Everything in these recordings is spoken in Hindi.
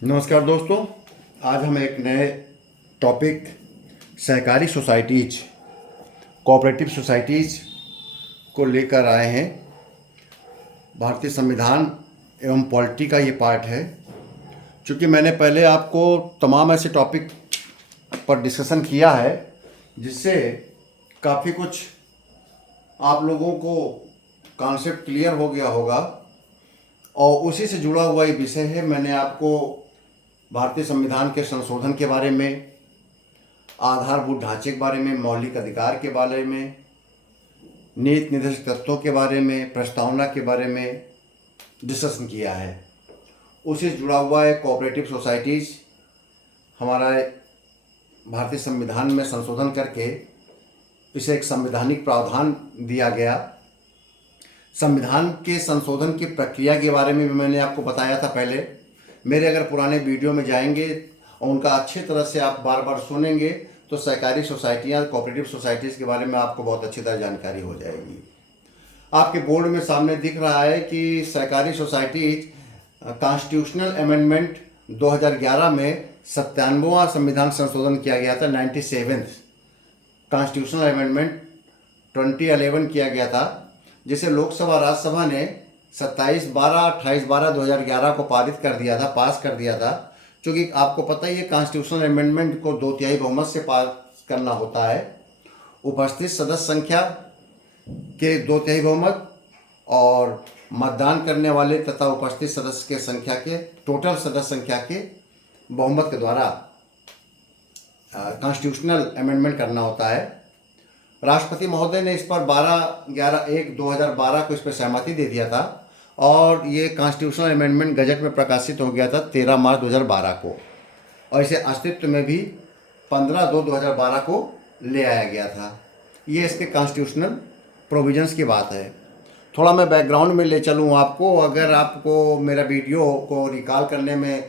नमस्कार दोस्तों। आज हम एक नए टॉपिक सहकारी सोसाइटीज, कोऑपरेटिव सोसाइटीज़ को लेकर आए हैं। भारतीय संविधान एवं पॉलिटी का ये पार्ट है। चूँकि मैंने पहले आपको तमाम ऐसे टॉपिक पर डिस्कशन किया है जिससे काफ़ी कुछ आप लोगों को कॉन्सेप्ट क्लियर हो गया होगा और उसी से जुड़ा हुआ ये विषय है। मैंने आपको भारतीय संविधान के संशोधन के बारे में, आधारभूत ढांचे के बारे में, मौलिक अधिकार के बारे में, नीति निर्देशक तत्वों के बारे में, प्रस्तावना के बारे में डिस्कशन किया है। उसी से जुड़ा हुआ है कोऑपरेटिव सोसाइटीज़। हमारा भारतीय संविधान में संशोधन करके इसे एक संवैधानिक प्रावधान दिया गया। संविधान के संशोधन की प्रक्रिया के बारे में भी मैंने आपको बताया था पहले। मेरे अगर पुराने वीडियो में जाएंगे और उनका अच्छी तरह से आप बार बार सुनेंगे तो सहकारी सोसाइटियाँ, कोऑपरेटिव सोसाइटीज़ के बारे में आपको बहुत अच्छी तरह जानकारी हो जाएगी। आपके बोर्ड में सामने दिख रहा है कि सहकारी सोसाइटीज कॉन्स्टिट्यूशनल अमेंडमेंट 2011 में 97वां संविधान संशोधन किया गया था। 97th कॉन्स्टिट्यूशनल अमेंडमेंट 2011 किया गया था, जिसे लोकसभा राज्यसभा ने 27/12/2011 को पारित कर दिया था, पास कर दिया था। क्योंकि आपको पता ही है कॉन्स्टिट्यूशनल अमेंडमेंट को 2/3 बहुमत से पास करना होता है। उपस्थित सदस्य संख्या के 2/3 बहुमत और मतदान करने वाले तथा उपस्थित सदस्य के संख्या के टोटल सदस्य संख्या के बहुमत के द्वारा कॉन्स्टिट्यूशनल अमेंडमेंट करना होता है। राष्ट्रपति महोदय ने इस पर 12/11/2012 को इस पर सहमति दे दिया था और ये कॉन्स्टिट्यूशनल अमेंडमेंट गजट में प्रकाशित हो गया था 13 मार्च 2012 को, और इसे अस्तित्व में भी 15/2/2012 को ले आया गया था। ये इसके कॉन्स्टिट्यूशनल प्रोविजंस की बात है। थोड़ा मैं बैकग्राउंड में ले चलूँ आपको। अगर आपको मेरा वीडियो को रिकॉल करने में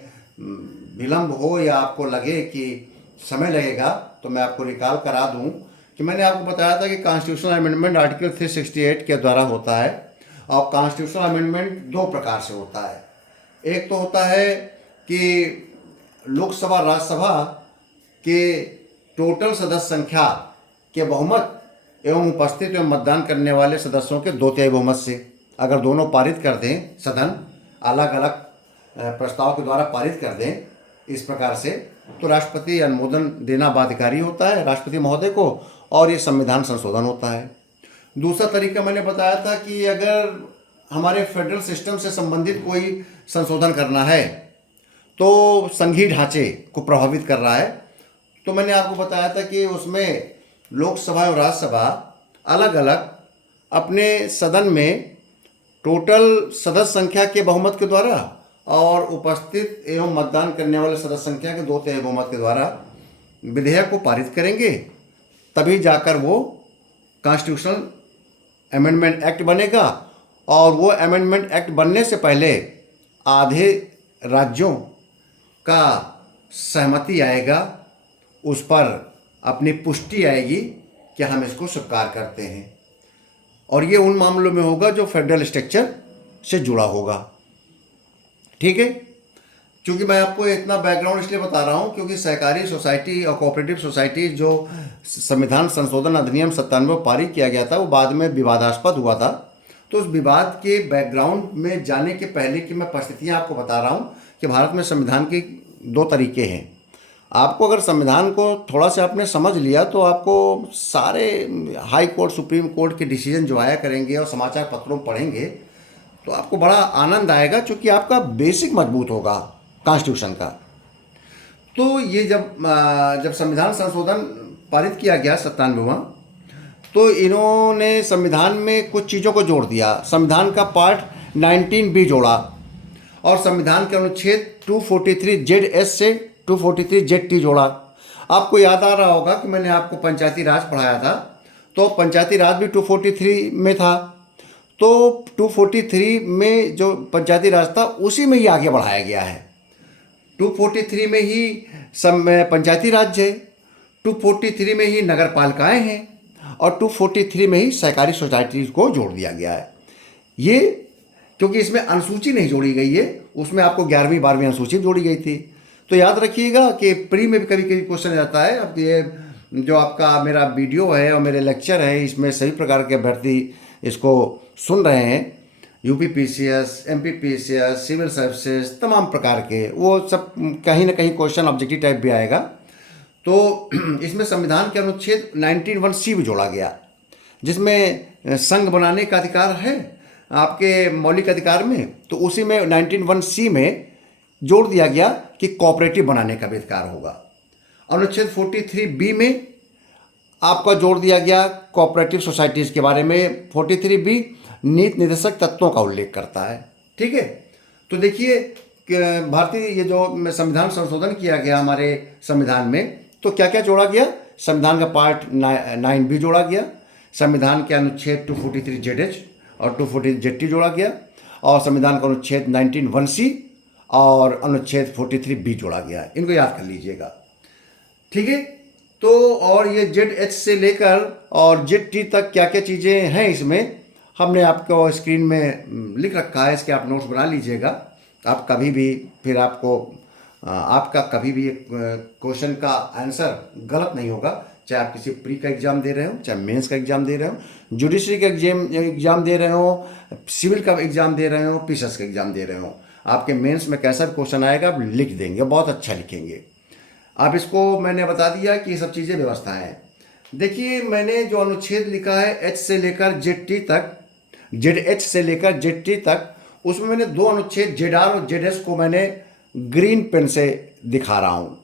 विलम्ब हो या आपको लगे कि समय लगेगा तो मैं आपको रिकॉल करा दूं कि मैंने आपको बताया था कि कॉन्स्टिट्यूशनल अमेंडमेंट आर्टिकल 368 के द्वारा होता है। और कॉन्स्टिट्यूशनल अमेंडमेंट दो प्रकार से होता है। एक तो होता है कि लोकसभा राज्यसभा के टोटल सदस्य संख्या के बहुमत एवं उपस्थित एवं मतदान करने वाले सदस्यों के 2/3 बहुमत से अगर दोनों पारित कर दें, सदन अलग अलग प्रस्ताव के द्वारा पारित कर दें इस प्रकार से, तो राष्ट्रपति अनुमोदन देना बाध्यकारी होता है राष्ट्रपति महोदय को, और ये संविधान संशोधन होता है। दूसरा तरीका मैंने बताया था कि अगर हमारे फेडरल सिस्टम से संबंधित कोई संशोधन करना है तो संघीय ढांचे को प्रभावित कर रहा है, तो मैंने आपको बताया था कि उसमें लोकसभा और राज्यसभा अलग अलग अपने सदन में टोटल सदस्य संख्या के बहुमत के द्वारा और उपस्थित एवं मतदान करने वाले सदस्य संख्या के 2/3 बहुमत के द्वारा विधेयक को पारित करेंगे, तभी जाकर वो कॉन्स्टिट्यूशनल अमेंडमेंट एक्ट बनेगा। और वो अमेंडमेंट एक्ट बनने से पहले आधे राज्यों का सहमति आएगा, उस पर अपनी पुष्टि आएगी कि हम इसको स्वीकार करते हैं, और ये उन मामलों में होगा जो फेडरल स्ट्रक्चर से जुड़ा होगा। ठीक है। क्योंकि मैं आपको इतना बैकग्राउंड इसलिए बता रहा हूँ क्योंकि सहकारी सोसाइटी और कोऑपरेटिव सोसाइटी जो संविधान संशोधन अधिनियम 97 पारित किया गया था वो बाद में विवादास्पद हुआ था। तो उस विवाद के बैकग्राउंड में जाने के पहले की मैं परिस्थितियाँ आपको बता रहा हूँ कि भारत में संविधान के 2 तरीके हैं। आपको अगर संविधान को थोड़ा सा आपने समझ लिया तो आपको सारे हाई कोर्ट, सुप्रीम कोर्ट के डिसीजन जो आया करेंगे और समाचार पत्रों में पढ़ेंगे तो आपको बड़ा आनंद आएगा, क्योंकि आपका बेसिक मजबूत होगा कॉन्स्टिट्यूशन का। तो ये जब संविधान संशोधन पारित किया गया 97वां, तो इन्होंने संविधान में कुछ चीज़ों को जोड़ दिया। संविधान का पार्ट 19B जोड़ा और संविधान के अनुच्छेद 243ZS से 243ZT जोड़ा। आपको याद आ रहा होगा कि मैंने आपको पंचायती राज पढ़ाया था, तो पंचायती राज भी 243 में था। तो 243 में जो पंचायती राज था उसी में ही आगे बढ़ाया गया है। 243 में ही पंचायती राज है, 243 में ही नगर पालिकाएँ हैं और 243 में ही सहकारी सोसाइटीज़ को जोड़ दिया गया है। ये क्योंकि इसमें अनुसूची नहीं जोड़ी गई है, उसमें आपको 11वीं 12वीं अनुसूची जोड़ी गई थी। तो याद रखिएगा कि प्री में भी कभी कभी क्वेश्चन आता है। अब ये जो आपका मेरा वीडियो है और मेरे लेक्चर है, इसमें सभी प्रकार के अभ्यर्थी इसको सुन रहे हैं, UP PCS, MP PCS, civil services, तमाम प्रकार के, वो सब कहीं ना कहीं क्वेश्चन ऑब्जेक्टिव टाइप भी आएगा। तो इसमें संविधान के अनुच्छेद 19(1)(c) भी जोड़ा गया, जिसमें संघ बनाने का अधिकार है आपके मौलिक अधिकार में। तो उसी में 19(1)(c) में जोड़ दिया गया कि कोऑपरेटिव बनाने का भी अधिकार होगा। अनुच्छेद 43(b) में आपका जोड़ दिया गया कोऑपरेटिव सोसाइटीज के बारे में। 43(b) नीति निर्देशक तत्वों का उल्लेख करता है। ठीक है, तो देखिए भारतीय ये जो संविधान संशोधन किया गया हमारे संविधान में, तो क्या क्या जोड़ा गया। संविधान का पार्ट 9 भी जोड़ा गया, संविधान के अनुच्छेद 243(ZH) और 243(ZT) जोड़ा गया, और संविधान का अनुच्छेद 19(1)(c) और अनुच्छेद 43(b) जोड़ा गया। इनको याद कर लीजिएगा। ठीक है, तो और ये ZH से लेकर और ZT तक क्या क्या चीज़ें हैं इसमें हमने आपको स्क्रीन में लिख रखा है, इसके आप नोट्स बना लीजिएगा। आप कभी भी फिर आपका कभी भी क्वेश्चन का आंसर गलत नहीं होगा, चाहे आप किसी प्री का एग्जाम दे रहे हो, चाहे मेंस का एग्जाम दे रहे हो, जुडिशरी का एग्जाम दे रहे हो, सिविल का एग्जाम दे रहे हो, पीसीएस का एग्जाम दे रहे हो, आपके मेंस में कैसा क्वेश्चन आएगा आप लिख देंगे, बहुत अच्छा लिखेंगे आप। इसको मैंने बता दिया कि ये सब चीज़ें व्यवस्था है। देखिए मैंने जो अनुच्छेद लिखा है H से लेकर ZT तक, ZH से लेकर ZT तक, उसमें मैंने 2 अनुच्छेद ZR और ZS को मैंने ग्रीन पेन से दिखा रहा हूँ।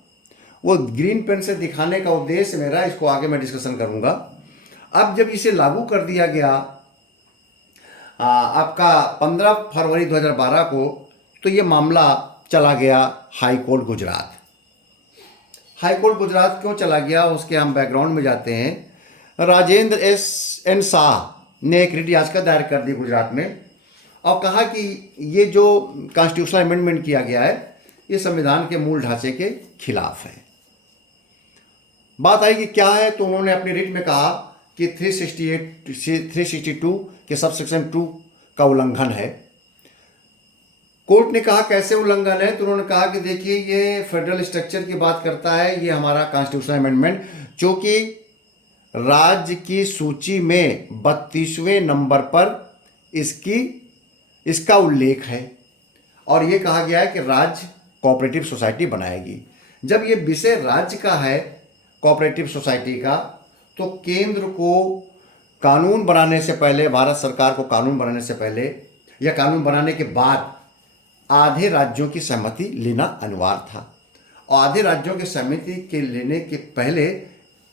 वो ग्रीन पेन से दिखाने का उद्देश्य मेरा, इसको आगे मैं डिस्कशन करूँगा। अब जब इसे लागू कर दिया गया आपका 15 फरवरी 2012 को, तो ये मामला चला गया high court Gujarat. High court Gujarat क्यों चला गया, उसके हम बैकग्राउंड में जाते हैं। राजेंद्र एन शाह ने एक रिट याचिका दायर कर दी गुजरात में, और कहा कि ये जो कॉन्स्टिट्यूशनल अमेंडमेंट किया गया है ये संविधान के मूल ढांचे के खिलाफ है। बात आई कि क्या है, तो उन्होंने अपनी रिट में कहा कि 362 के सबसेक्शन 2 का उल्लंघन है। कोर्ट ने कहा कैसे उल्लंघन है, तो उन्होंने कहा कि देखिए ये फेडरल स्ट्रक्चर की बात करता है, ये हमारा कॉन्स्टिट्यूशनल अमेंडमेंट, चूंकि राज्य की सूची में 32वें नंबर पर इसका उल्लेख है, और ये कहा गया है कि राज्य कोऑपरेटिव सोसाइटी बनाएगी। जब ये विषय राज्य का है कोऑपरेटिव सोसाइटी का, तो केंद्र को कानून बनाने से पहले, भारत सरकार को कानून बनाने से पहले या कानून बनाने के बाद आधे राज्यों की सहमति लेना अनिवार्य था, और आधे राज्यों की सहमति के लेने के पहले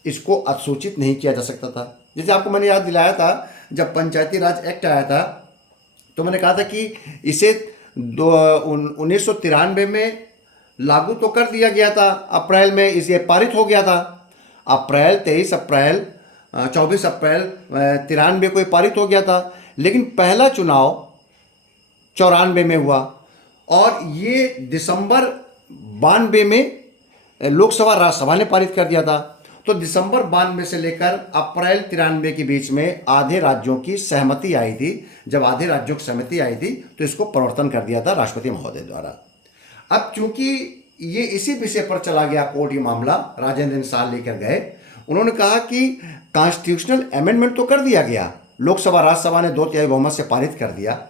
इसको अधिसूचित नहीं किया जा सकता था। जैसे आपको मैंने याद दिलाया था, जब पंचायती राज एक्ट आया था तो मैंने कहा था कि इसे 1993 में लागू तो कर दिया गया था, अप्रैल में इसे पारित हो गया था। 24 अप्रैल 93 को पारित हो गया था, लेकिन पहला चुनाव 94 में हुआ, और ये दिसंबर 92 में लोकसभा राज्यसभा ने पारित कर दिया था। तो दिसंबर 92 से लेकर अप्रैल 93 के बीच में आधे राज्यों की सहमति आई थी। जब आधे राज्यों की सहमति आई थी तो इसको प्रवर्तन कर दिया था राष्ट्रपति महोदय द्वारा। अब चूंकि ये इसी विषय पर चला गया कोर्ट, ये मामला राजेंद्र शाह लेकर गए। उन्होंने कहा कि कॉन्स्टिट्यूशनल अमेंडमेंट तो कर दिया गया, लोकसभा राज्यसभा ने 2/3 बहुमत से पारित कर दिया,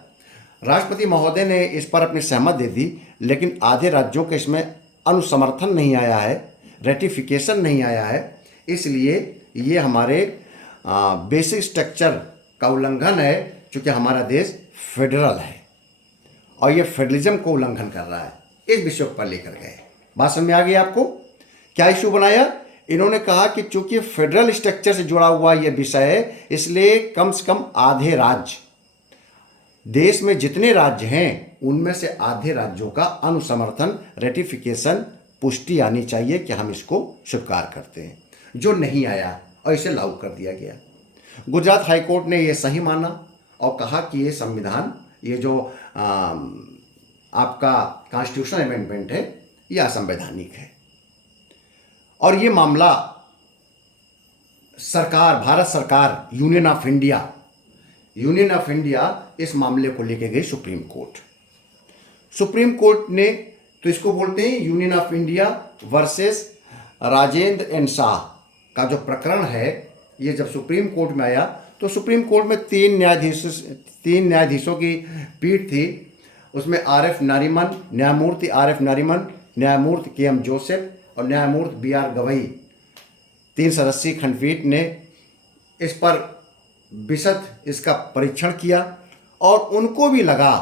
राष्ट्रपति महोदय ने इस पर अपनी सहमति दे दी, लेकिन आधे राज्यों के इसमें अनुसमर्थन नहीं आया है, रेटिफिकेशन नहीं आया है। इसलिए ये हमारे बेसिक स्ट्रक्चर का उल्लंघन है, क्योंकि हमारा देश फेडरल है और ये फेडरलिज्म को उल्लंघन कर रहा है। इस विषय पर लेकर गए। बात समझ में आ गई आपको? क्या इशू बनाया? इन्होंने कहा कि चूंकि फेडरल स्ट्रक्चर से जुड़ा हुआ यह विषय है, इसलिए कम से कम आधे राज्य, देश में जितने राज्य हैं उनमें से आधे राज्यों का अनुसमर्थन, रेटिफिकेशन, पुष्टि आनी चाहिए कि हम इसको स्वीकार करते हैं, जो नहीं आया और इसे लागू कर दिया गया। गुजरात हाईकोर्ट ने यह सही माना और कहा कि ये संविधान, ये जो आपका कॉन्स्टिट्यूशनल अमेंडमेंट है, ये असंवैधानिक है। और ये मामला सरकार, भारत सरकार, union of India, union of India इस मामले को लेके गई सुप्रीम कोर्ट। सुप्रीम कोर्ट ने, तो इसको बोलते हैं union of India versus Rajendra and Shah का जो प्रकरण है, ये जब सुप्रीम कोर्ट में आया तो सुप्रीम कोर्ट में तीन न्यायाधीशों की पीठ थी। उसमें न्यायमूर्ति आर एफ नरीमन, न्यायमूर्ति के एम जोसेफ और न्यायमूर्ति बी आर गवई, 3 सदस्यीय खंडपीठ ने इस पर विशद इसका परीक्षण किया और उनको भी लगा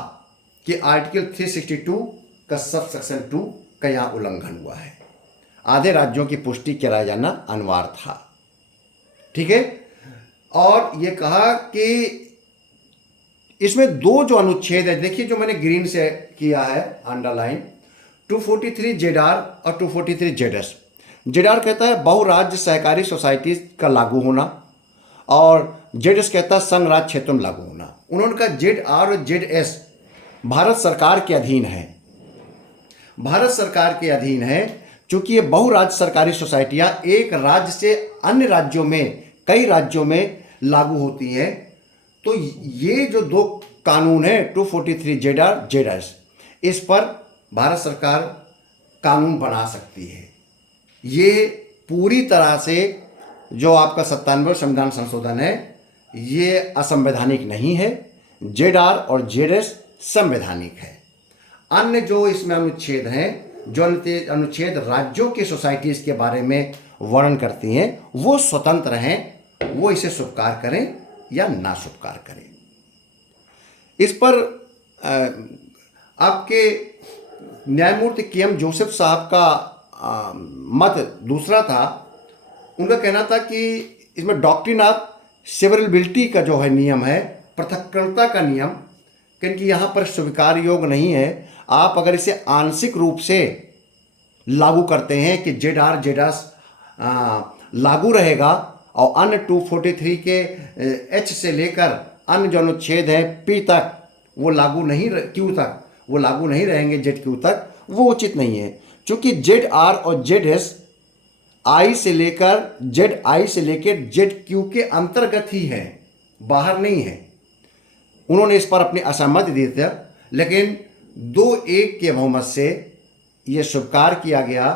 कि आर्टिकल 362 का सब सेक्शन 2 का यहाँ उल्लंघन हुआ है। आधे राज्यों की पुष्टि कराया जाना अनिवार्य था। ठीक है। और ये कहा कि इसमें 2 जो अनुच्छेद है, देखिए जो मैंने ग्रीन से किया है अंडरलाइन, 243 जेडआर और 243 जेडएस। जेडआर कहता है बहुराज्य सहकारी सोसाइटी का लागू होना और जेडएस कहता है संघ राज्य क्षेत्रों में लागू होना। उन्होंने कहा जेडआर और जेडएस भारत सरकार के अधीन है, भारत सरकार के अधीन है, क्योंकि ये बहुराज्य सरकारी सोसाइटियां एक राज्य से अन्य राज्यों में, कई राज्यों में लागू होती हैं। तो ये जो 2 कानून है 243 जेडआर जेडएस, इस पर भारत सरकार कानून बना सकती है। ये पूरी तरह से जो आपका 97 संविधान संशोधन है ये असंवैधानिक नहीं है। जेडआर और जेडएस संवैधानिक है। अन्य जो इसमें अनुच्छेद हैं, जो अनुच्छेद राज्यों की सोसाइटीज के बारे में वर्णन करती हैं, वो स्वतंत्र हैं, वो इसे स्वीकार करें या ना स्वीकार करें। इस पर आपके न्यायमूर्ति के एम जोसेफ साहब का मत दूसरा था। उनका कहना था कि इसमें डॉक्ट्रिन ऑफ सेवरेबिलिटी का जो है नियम है, पृथक्करणता का नियम, क्योंकि यहाँ पर स्वीकार योग्य नहीं है। आप अगर इसे आंशिक रूप से लागू करते हैं कि जेडआर जेडएस लागू रहेगा और अन्य 243 के एच से लेकर अन्य जो अनुच्छेद है पी तक वो लागू नहीं, क्यू तक वो लागू नहीं रहेंगे, जेड क्यू तक, वो उचित नहीं है। क्योंकि जेड आर और जेड एस आई से लेकर जेड क्यू के अंतर्गत ही है, बाहर नहीं है। उन्होंने इस पर अपनी असहमति दी थी, लेकिन 2-1 के बहुमत से ये स्वीकार किया गया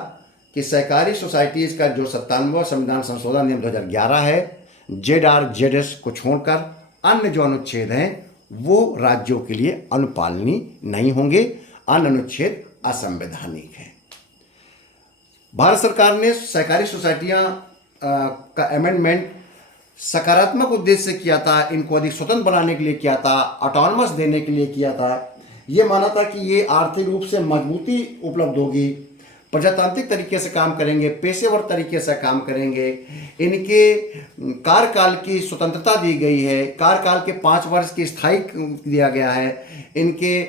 कि सहकारी सोसाइटीज़ का जो 97वां संविधान संशोधन नियम 2011 है, जेडआर जेडएस को छोड़कर अन्य जो अनुच्छेद हैं वो राज्यों के लिए अनुपालनीय नहीं होंगे, अन्य अनुच्छेद असंवैधानिक हैं। भारत सरकार ने सहकारी सोसाइटियां का अमेंडमेंट सकारात्मक उद्देश्य से किया था, इनको अधिक स्वतंत्र बनाने के लिए किया था, ऑटोनमस देने के लिए किया था। ये माना था कि ये आर्थिक रूप से मजबूती उपलब्ध होगी, प्रजातांत्रिक तरीके से काम करेंगे, पेशेवर तरीके से काम करेंगे, इनके कार्यकाल की स्वतंत्रता दी गई है, कार्यकाल के 5 वर्ष की स्थायी दिया गया है, इनके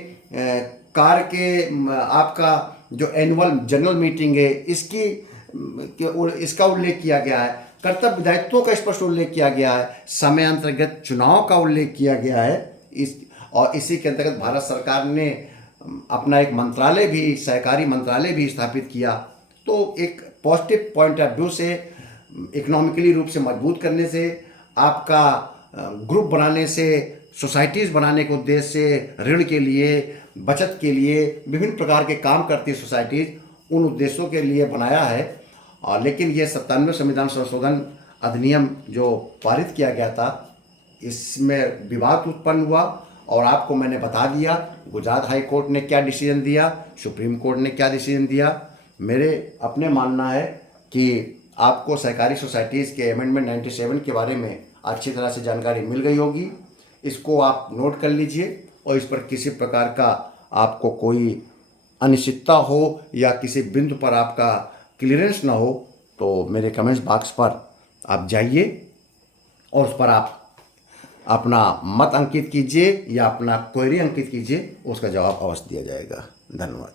कार्य के आपका जो एनुअल जनरल मीटिंग है इसका उल्लेख किया गया है, कर्तव्य दायित्वों का स्पष्ट उल्लेख किया गया है, समयांतर्गत चुनाव का उल्लेख किया गया है। और इसी के अंतर्गत भारत सरकार ने अपना एक मंत्रालय भी, सहकारी मंत्रालय भी स्थापित किया। तो एक पॉजिटिव पॉइंट ऑफ व्यू से, इकोनॉमिकली रूप से मजबूत करने से, आपका ग्रुप बनाने से, सोसाइटीज़ बनाने के उद्देश्य से, ऋण के लिए, बचत के लिए, विभिन्न प्रकार के काम करती सोसाइटीज़, उन उद्देश्यों के लिए बनाया है। लेकिन ये 97वें संविधान संशोधन अधिनियम जो पारित किया गया था, इसमें विवाद उत्पन्न हुआ और आपको मैंने बता दिया गुजरात हाई कोर्ट ने क्या डिसीजन दिया, सुप्रीम कोर्ट ने क्या डिसीजन दिया। मेरे अपने मानना है कि आपको सहकारी सोसाइटीज़ के अमेंडमेंट 97 के बारे में अच्छी तरह से जानकारी मिल गई होगी। इसको आप नोट कर लीजिए और इस पर किसी प्रकार का आपको कोई अनिश्चितता हो या किसी बिंदु पर आपका क्लियरेंस ना हो तो मेरे कमेंट्स बॉक्स पर आप जाइए और उस पर आप अपना मत अंकित कीजिए या अपना क्वेरी अंकित कीजिए, उसका जवाब अवश्य दिया जाएगा। धन्यवाद।